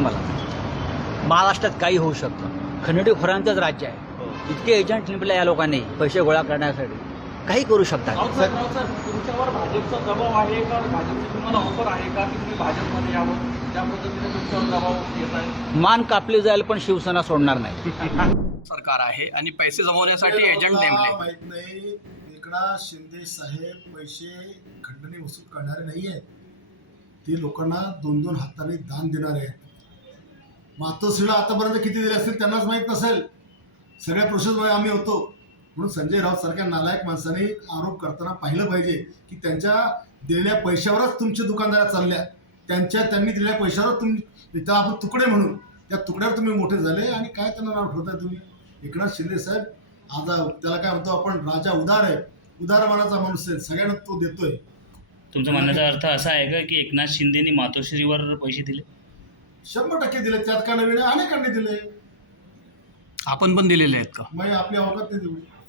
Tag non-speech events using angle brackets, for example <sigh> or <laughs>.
मला महाराष्ट्रात काही होऊ शकतं खंडणी राज्य आहे इतके एजंट निपले पैसे गोळा करण्यासाठी काही करू शकता भाजपमध्ये यावं मान कापले जाईल पण शिवसेना सोडणार नाही <laughs> सरकार आहे आणि पैसे जमवण्यासाठी एजंट नेमले माहित नाही शिंदे साहेब पैसे खंडणी वसूल करणारे नाहीये ते लोकांना दोन दोन हाताने दान देणारे आहेत मातोश्रीला आतापर्यंत किती दिले असतील त्यांनाच माहीत नसेल सगळ्या प्रोसेसमुळे आम्ही होतो म्हणून संजय राऊत सारख्या नालायक माणसाने आरोप करताना पाहिलं पाहिजे की त्यांच्या दिलेल्या पैशावरच तुमच्या दुकानदारा चालल्या त्यांच्या त्यांनी दिलेल्या पैशावर तुम्ही त्याला आपण तुकडे म्हणून त्या तुकड्यावर तुम्ही मोठे झाले आणि काय त्यांना ठेवताय तुम्ही एकनाथ शिंदे साहेब आता त्याला काय म्हणतो आपण राजा उदार आहे उदार मनाचा माणूस आहे सगळ्यांना तो देतोय तुमचा म्हणण्याचा अर्थ असा आहे का की एकनाथ शिंदेनी मातोश्रीवर पैसे दिले शंभर टक्के दिले त्यात का नवीन अनेकांनी दिले आपण पण दिलेले आहेत का मग नाही देऊ